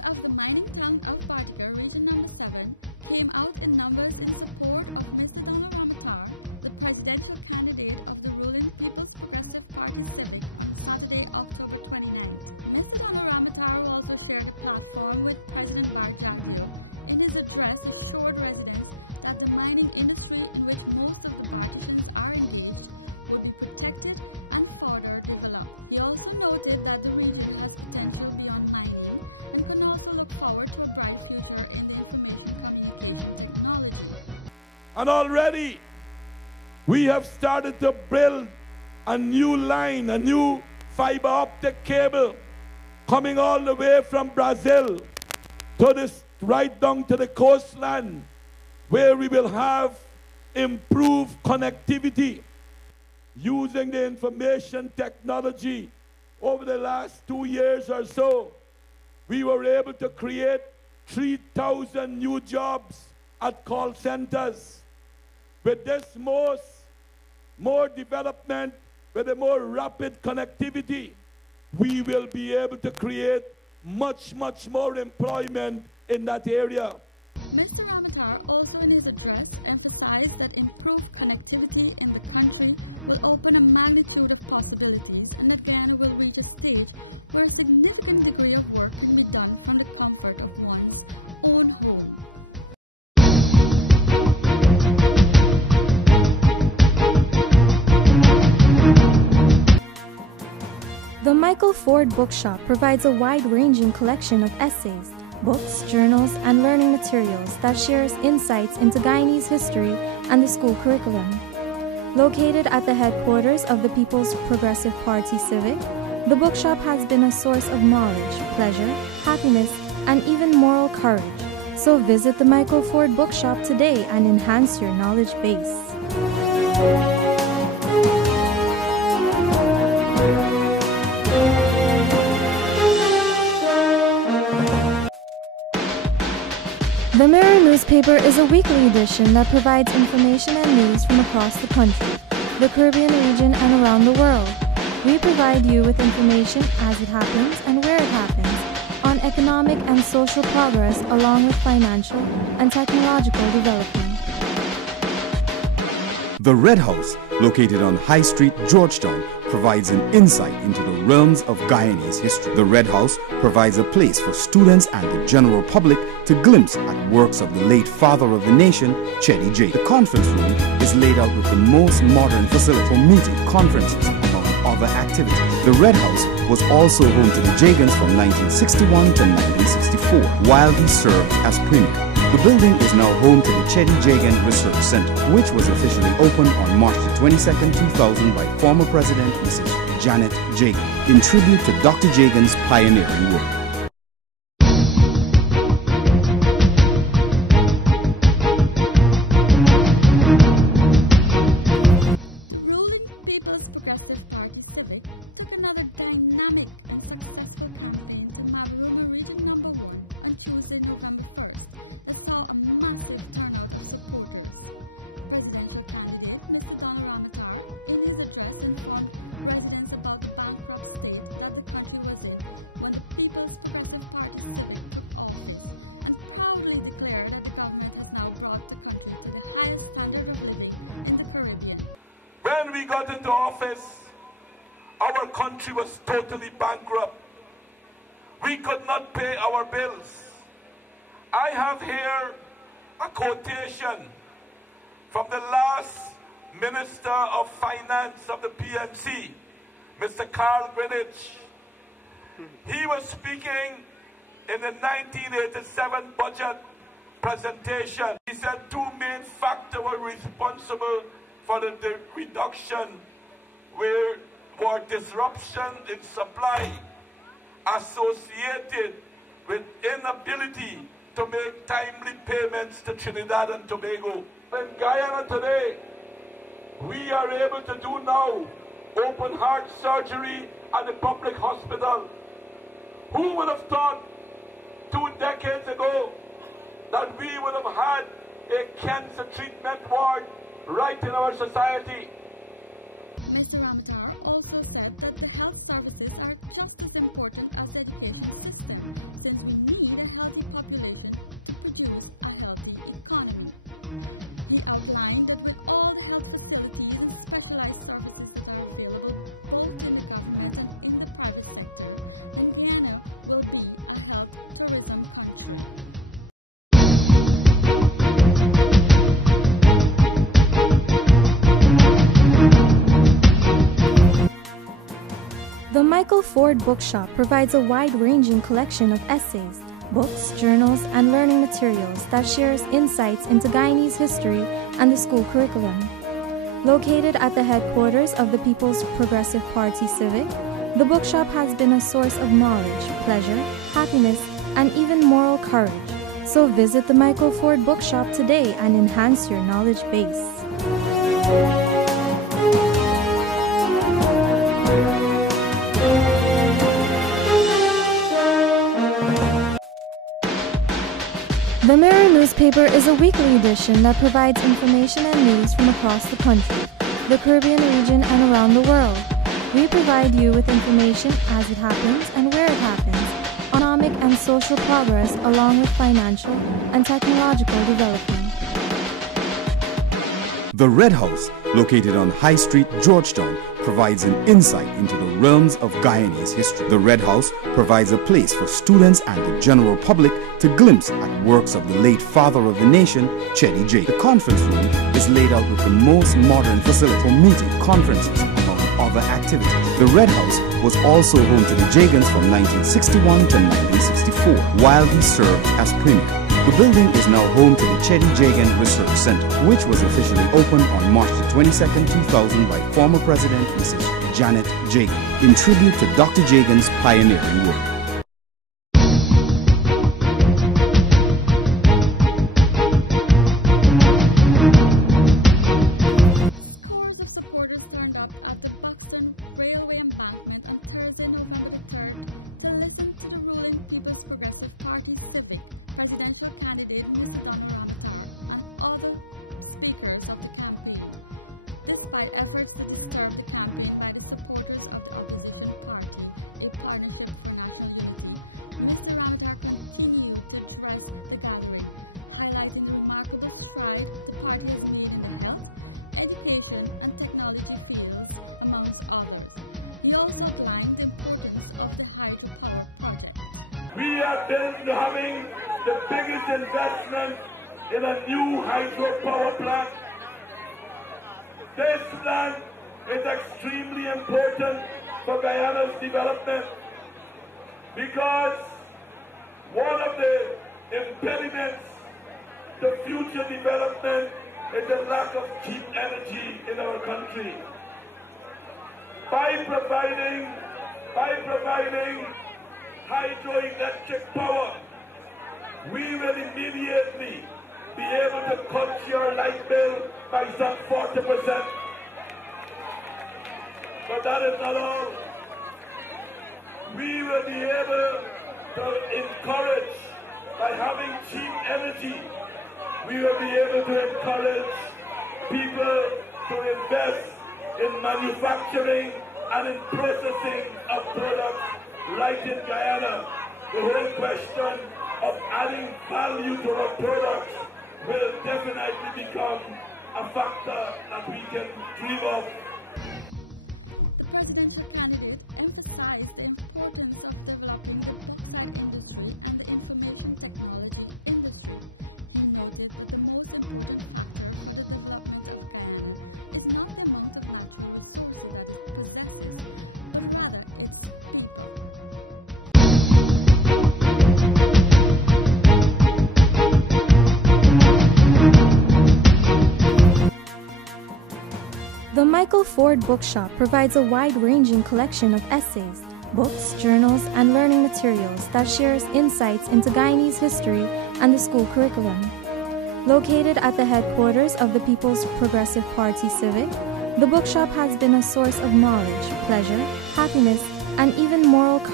of the mining town of Bartica, Region Number 7, came out in numbers in support of Mr. Donald Ramotar, the presidential candidate of the ruling People's Progressive Party Civic, on Saturday, October 29th. Mr. Donald Ramotar also shared a platform with President Bart Jagdeo. In his address, assured residents that the mining industry in which most of the Barticians are engaged would be protected and further developed. He also noted that the region has potential beyond mining and can also look forward to a bright future in the information communication technology. And already we have started to build a new line, a new fiber optic cable coming all the way from Brazil to this right down to the coastline, where we will have improved connectivity using the information technology. Over the last 2 years or so, we were able to create 3,000 new jobs at call centers. With this more development, with a more rapid connectivity, we will be able to create much more employment in that area. Mr. Ramotar also in his address emphasized that improved connectivity in the country will open a magnitude of possibilities and that Guyana will reach a stage where a significant degree of work can be done from the comfort of one's own home. People's Progressive Party Civic took another dynamic and successful campaign to Mabaruma Region Number 1 on Tuesday, November 1st that saw a massive turnout of supporters. Presidential candidate Mr. Donald Ramotar, in his address, informed residents about the bankrupt state that the country was in when the People's Progressive Party Civic took office and proudly declared that the government has now brought the country to the highest standard of living in the Caribbean. When we got into office, our country was totally bankrupt. We could not pay our bills. I have here a quotation from the last Minister of Finance of the PMC, Mr. Carl Greenwich. He was speaking in the 1987 budget presentation. He said two main factors were responsible for the reduction were disruption in supply associated with inability to make timely payments to Trinidad and Tobago. In Guyana today, we are able to do now open heart surgery at the public hospital. Who would have thought 2 decades ago that we would have had a cancer treatment ward right in our society? Mr. Ramatar also said that the health services are just as important as the education system, since we need a healthy population to produce a healthy economy. He outlined that with all the health facilities and specialized services that are available both in the government and in the private sector, then Guyana will be a health tourism country. Of supporters turned up at the Buxton Railway embankment on Thursday, November the 3rd, to listen to the ruling People's Progressive Party Civic presidential candidate Mr. Donald Ramatar and other speakers of the campaign. Despite efforts to disturb the campaign by the supporters of the opposition party, a Partnership for National Unity, Mr. Ramatar continued to address the gathering, highlighting the remarkable stride the party has made in the health, education and technology fields, amongst others. He also outlined the importance of the hydropower project. We have been having the biggest investment in a new hydropower plant. This plant is extremely important for Guyana's development because one of the impediments to future development is the lack of cheap energy in our country. By providing hydroelectric power, we will immediately be able to cut your light bill by some 40%. But that is not all. We will be able to encourage, by having cheap energy, we will be able to encourage people to invest in manufacturing and in processing of products right in Guyana. The whole question of adding value to our products will definitely become a factor that we can dream of. The presidential candidate emphasized the importance of developing the bauxite industry and the information technology industry. He noted that the most important factor for the development of Guyana is not the amount of natural resources that it possesses, but rather its people.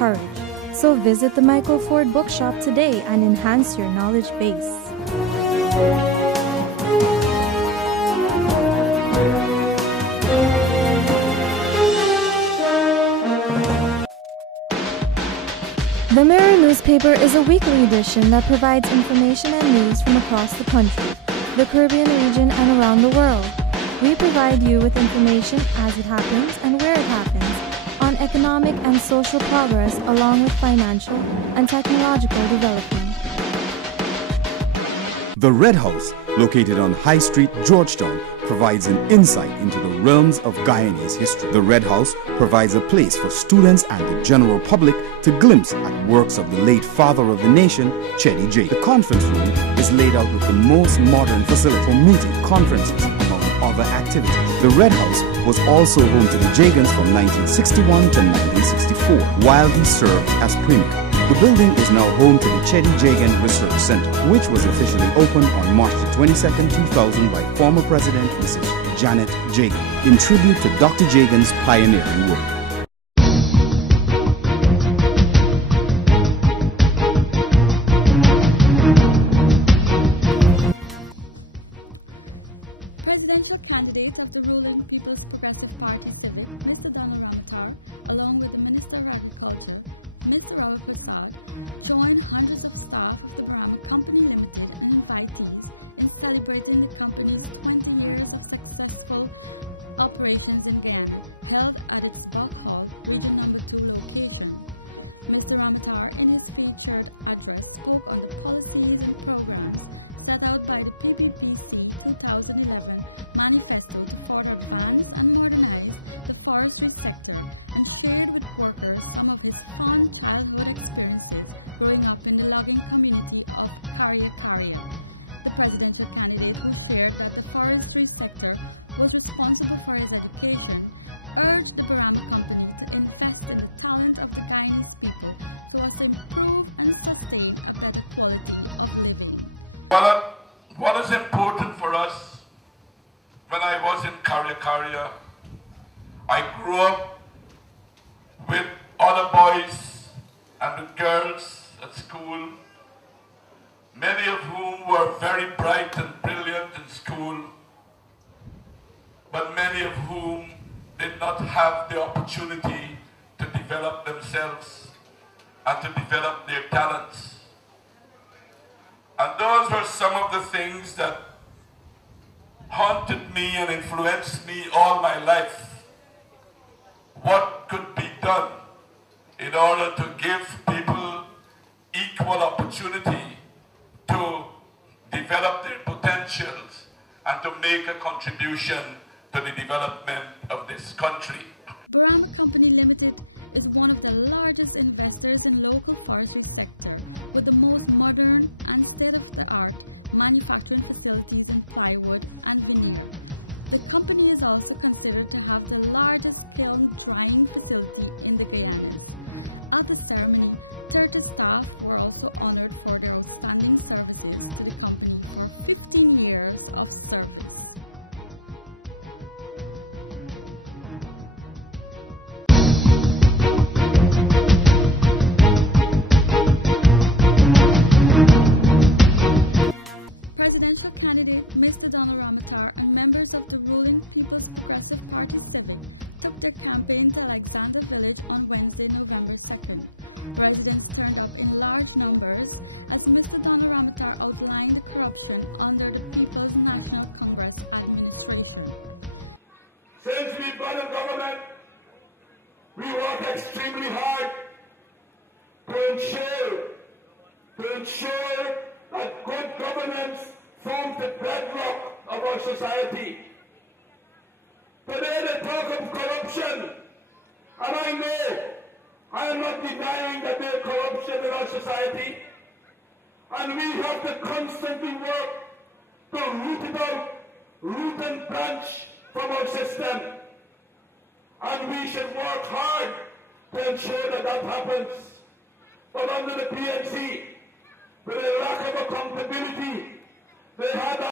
Presidential candidate of the ruling People's Progressive Party Civic, Mr. Donald Ramotar, along with the Minister of Agriculture, Mr. Robert Prasad, joined hundreds of staff of the Barama Company Limited and invitees in celebrating the company's 20 years of successful operations in Guyana, held at its Buck Hall, Region No. 2 location. Mr. Ramotar, in his featured address, spoke on the policies and programs set out by the PPPC 2011 manifesto to further advance and modernize the forestry sector, and shared with workers some of his fond childhood experiences growing up in the logging community of Karia Karia. The presidential candidate, who shared that the forestry sector was responsible for his education, urged the Barama Company to invest in the talent of the Guyanese people so as to improve and sustain a better quality of living. What is important for us, when I was in Karia Karia, I grew up with other boys and with girls at school, many of whom were very bright and brilliant in school, but many of whom did not have the opportunity to develop themselves and to develop their talents. And those were some of the things that haunted me and influenced me all my life. What could be done in order to give people equal opportunity to develop their potentials and to make a contribution to the development of this country. Barama Company Limited is one of the largest investors in local forestry sector, with the most modern and state-of-the-art manufacturing facilities in plywood and veneer. The company is also considered to have the largest kiln drying facility in the Guyanas. At the ceremony, 30 staff were also honored for their outstanding services to the company for 15 years of service. Presidential candidate Mr. Donald Ramotar and members of the ruling People's Progressive Party Civic took their campaign to Alexander Village on Wednesday, November 2nd. Residents turned up in large numbers as Mr. Donald Ramotar outlined the corruption under the People's National Congress administration. Since we've got a government, we work extremely hard to ensure that good governance forms the bedrock of our society. Today they talk of corruption, and I am not denying that there is corruption in our society, and we have to constantly work to root it out, root and branch from our system, and we should work hard to ensure that that happens. But under the PNC, with a lack of accountability, they had